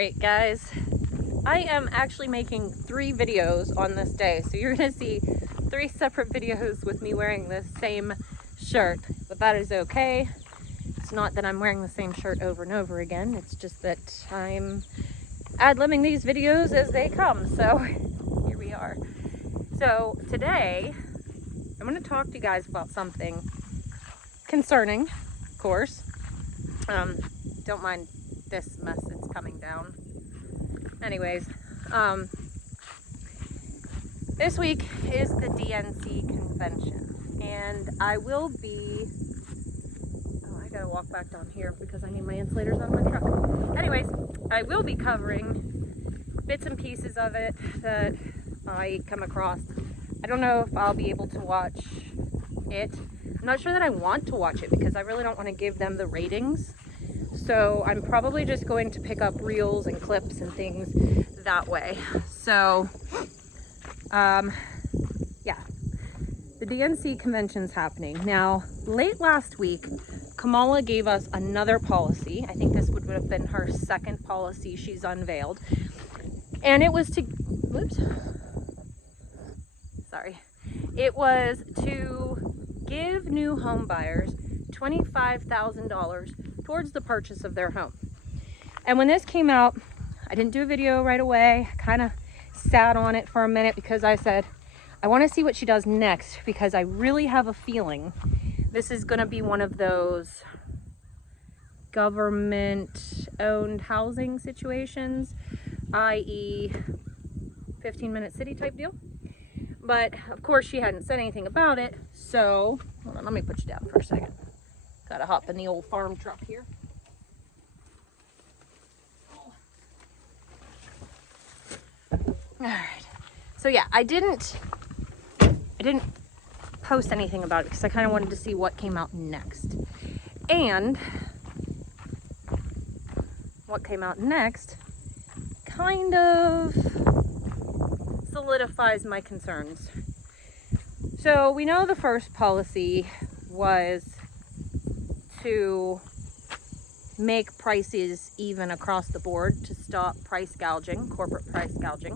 Alright guys, I am actually making 3 videos on this day, so you're going to see 3 separate videos with me wearing the same shirt, but that is okay. It's not that I'm wearing the same shirt over and over again, it's just that I'm ad-libbing these videos as they come, so here we are. So today, I'm going to talk to you guys about something concerning, of course. Don't mind this mess that's coming down. Anyways, this week is the DNC convention, and I will be, I gotta walk back down here because I need my insulators on my truck. Anyways, I will be covering bits and pieces of it that I come across. I don't know if I'll be able to watch it. I'm not sure that I want to watch it because I really don't want to give them the ratings. So I'm probably just going to pick up reels and clips and things that way. So, yeah, the DNC convention's happening. Now, late last week, Kamala gave us another policy. I think this would have been her second policy she's unveiled. And it was to, whoops, sorry. It was to give new home buyers $25,000 towards the purchase of their home. And when this came out, I didn't do a video right away. I kind of sat on it for a minute because I said, I want to see what she does next, because I really have a feeling this is going to be one of those government-owned housing situations, i.e. 15-minute city type deal. But of course she hadn't said anything about it, so hold on, let me put you down for a second. Gotta hop in the old farm truck here. Alright, so yeah, I didn't post anything about it because I kind of wanted to see what came out next. And what came out next kind of solidifies my concerns. So we know the first policy was to make prices even across the board, to stop price gouging, corporate price gouging,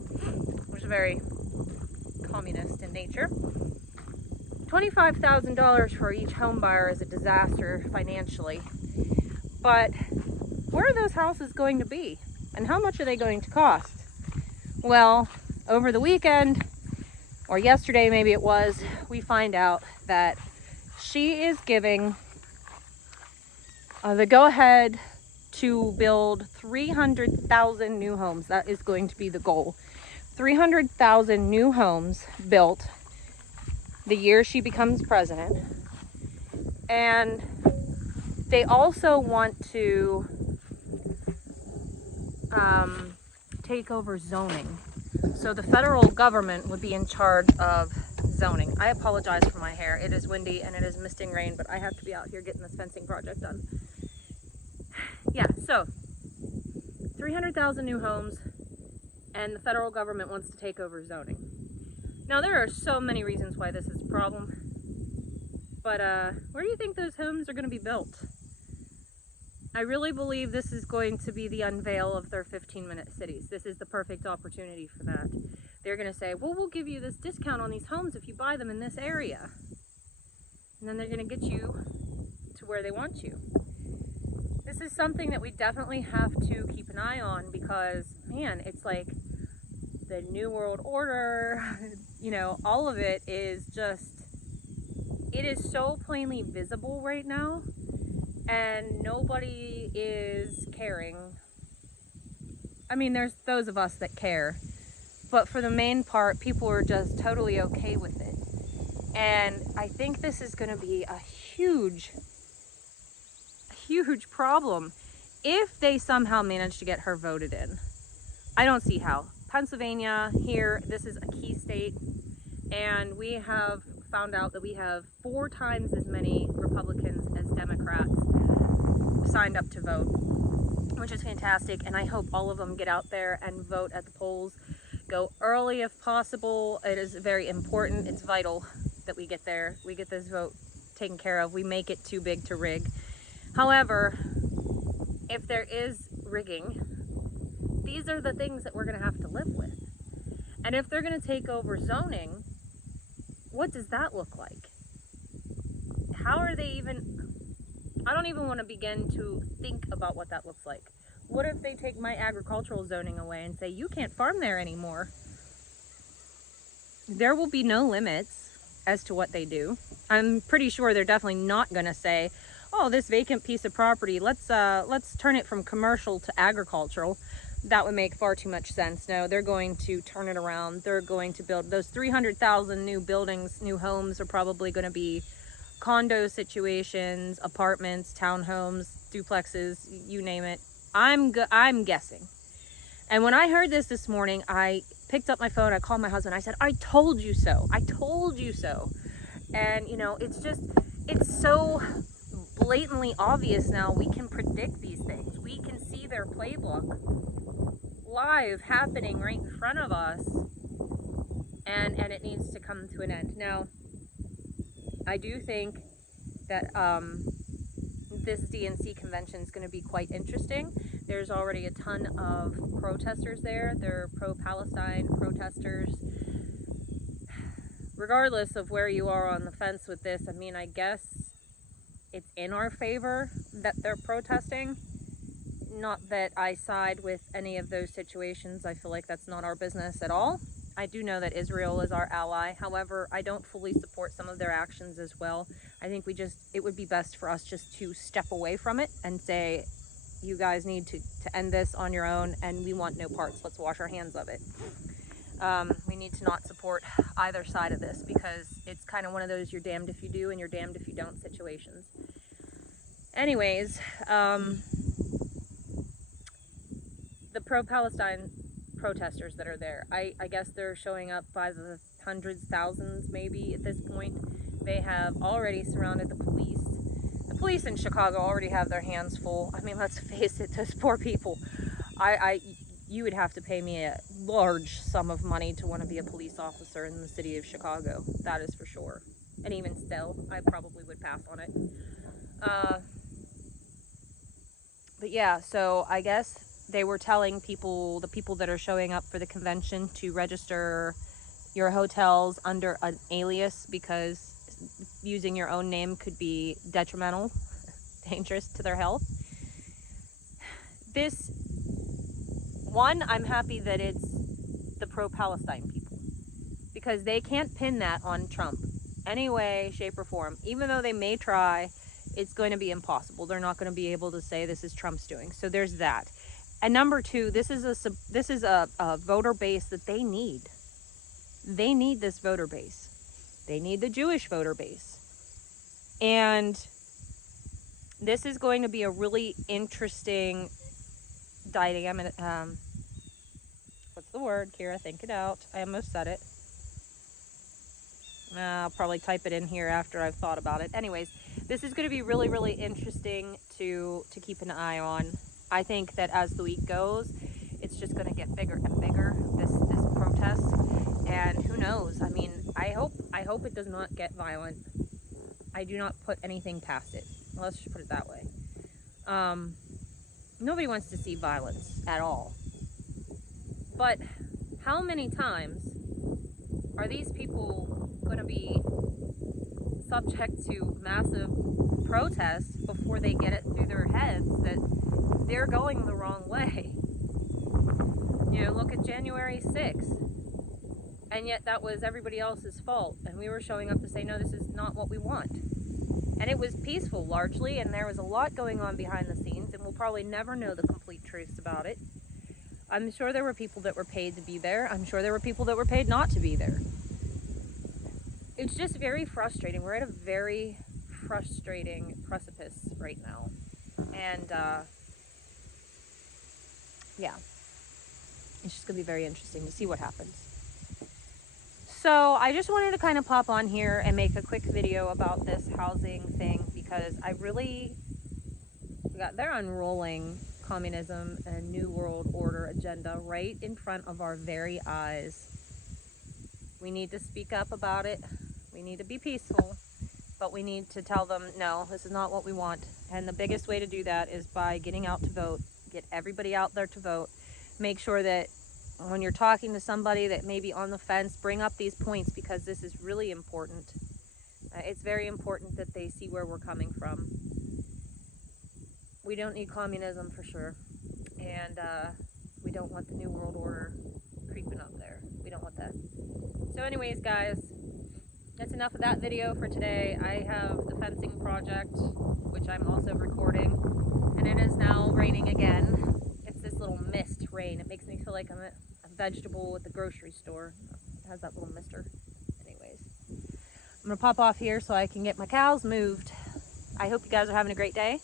which is very communist in nature. $25,000 for each home buyer is a disaster financially, but where are those houses going to be and how much are they going to cost? Well, over the weekend, or yesterday maybe it was, we find out that she is giving the go-ahead to build 300,000 new homes. That is going to be the goal. 300,000 new homes built the year she becomes president. And they also want to take over zoning. So the federal government would be in charge of zoning. I apologize for my hair. It is windy and it is misting rain, but I have to be out here getting this fencing project done. Yeah, so 300,000 new homes, and the federal government wants to take over zoning. Now, there are so many reasons why this is a problem, but where do you think those homes are going to be built? I really believe this is going to be the unveil of their 15-minute cities. This is the perfect opportunity for that. They're going to say, well, we'll give you this discount on these homes if you buy them in this area. And then they're going to get you to where they want you. This is something that we definitely have to keep an eye on because, man, it's like the New World Order, you know, all of it is just, it is so plainly visible right now, and nobody is caring. I mean, there's those of us that care, but for the main part, people are just totally okay with it. And I think this is going to be a huge problem if they somehow manage to get her voted in. I don't see how. Pennsylvania here, this is a key state, and we have found out that we have 4 times as many Republicans as Democrats signed up to vote, which is fantastic, and I hope all of them get out there and vote at the polls. Go early if possible. It is very important. It's vital that we get there. We get this vote taken care of. We make it too big to rig. However, if there is rigging, these are the things that we're going to have to live with. And if they're going to take over zoning, what does that look like? How are they even... I don't even want to begin to think about what that looks like. What if they take my agricultural zoning away and say, you can't farm there anymore? There will be no limits as to what they do. I'm pretty sure they're definitely not going to say, oh, this vacant piece of property, let's turn it from commercial to agricultural. That would make far too much sense. No, they're going to turn it around. They're going to build those 300,000 new buildings, new homes are probably going to be condo situations, apartments, townhomes, duplexes, you name it. I'm guessing. And when I heard this morning, I picked up my phone, I called my husband, I said, I told you so. I told you so. And you know, it's so blatantly obvious now. We can predict these things. We can see their playbook live happening right in front of us. And it needs to come to an end. Now, I do think that this DNC convention is going to be quite interesting. There's already a ton of protesters there. They're pro-Palestine protesters. Regardless of where you are on the fence with this, I mean, I guess it's in our favor that they're protesting. Not that I side with any of those situations. I feel like that's not our business at all. I do know that Israel is our ally. However, I don't fully support some of their actions as well. I think it would be best for us just to step away from it and say, you guys need to end this on your own, and we want no parts. Let's wash our hands of it. We need to not support either side of this, because it's kind of one of those you're damned if you do and you're damned if you don't situations. Anyways, the pro-Palestine protesters that are there, I guess they're showing up by the hundreds, thousands maybe at this point. They have already surrounded the police. The police in Chicago already have their hands full. I mean, let's face it, those poor people. You would have to pay me a large sum of money to want to be a police officer in the city of Chicago. That is for sure. And even still, I probably would pass on it. But yeah, so I guess they were telling people, the people that are showing up for the convention, to register your hotels under an alias, because using your own name could be detrimental, dangerous to their health. This one, I'm happy that it's the pro-Palestine people, because they can't pin that on Trump any way, shape, or form. Even though they may try, it's going to be impossible. They're not going to be able to say this is Trump's doing. So there's that. And number two, this is a voter base that they need. They need this voter base. They need the Jewish voter base. And this is going to be a really interesting dynamic. What's the word, Kira? Think it out. I almost said it. I'll probably type it in here after I've thought about it. Anyways, this is going to be really, really interesting to keep an eye on. I think that as the week goes, it's just going to get bigger and bigger, this protest. And who knows? I mean, I hope it does not get violent. I do not put anything past it. Let's just put it that way. Nobody wants to see violence at all. But how many times are these people going to be subject to massive protests before they get it through their heads that they're going the wrong way? You know, look at January 6th. And yet that was everybody else's fault. And we were showing up to say, no, this is not what we want. And it was peaceful largely, and there was a lot going on behind the scenes, and we'll probably never know the complete truths about it. I'm sure there were people that were paid to be there. I'm sure there were people that were paid not to be there. It's just very frustrating. We're at a very frustrating precipice right now. And yeah, it's just going to be very interesting to see what happens. So I just wanted to kind of pop on here and make a quick video about this housing thing, because they're unrolling communism and New World Order agenda right in front of our very eyes. We need to speak up about it. We need to be peaceful, but we need to tell them, no, this is not what we want. And the biggest way to do that is by getting out to vote. Get everybody out there to vote. make sure that when you're talking to somebody that may be on the fence, bring up these points, because this is really important. It's very important that they see where we're coming from. We don't need communism for sure, and we don't want the New World Order creeping up there. We don't want that. So anyways, guys, that's enough of that video for today. I have the fencing project, which I'm also recording, and it is now raining again. It's this little mist rain. It makes me feel like I'm a vegetable at the grocery store. It has that little mister. Anyways, I'm gonna pop off here so I can get my cows moved. I hope you guys are having a great day,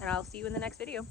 and I'll see you in the next video.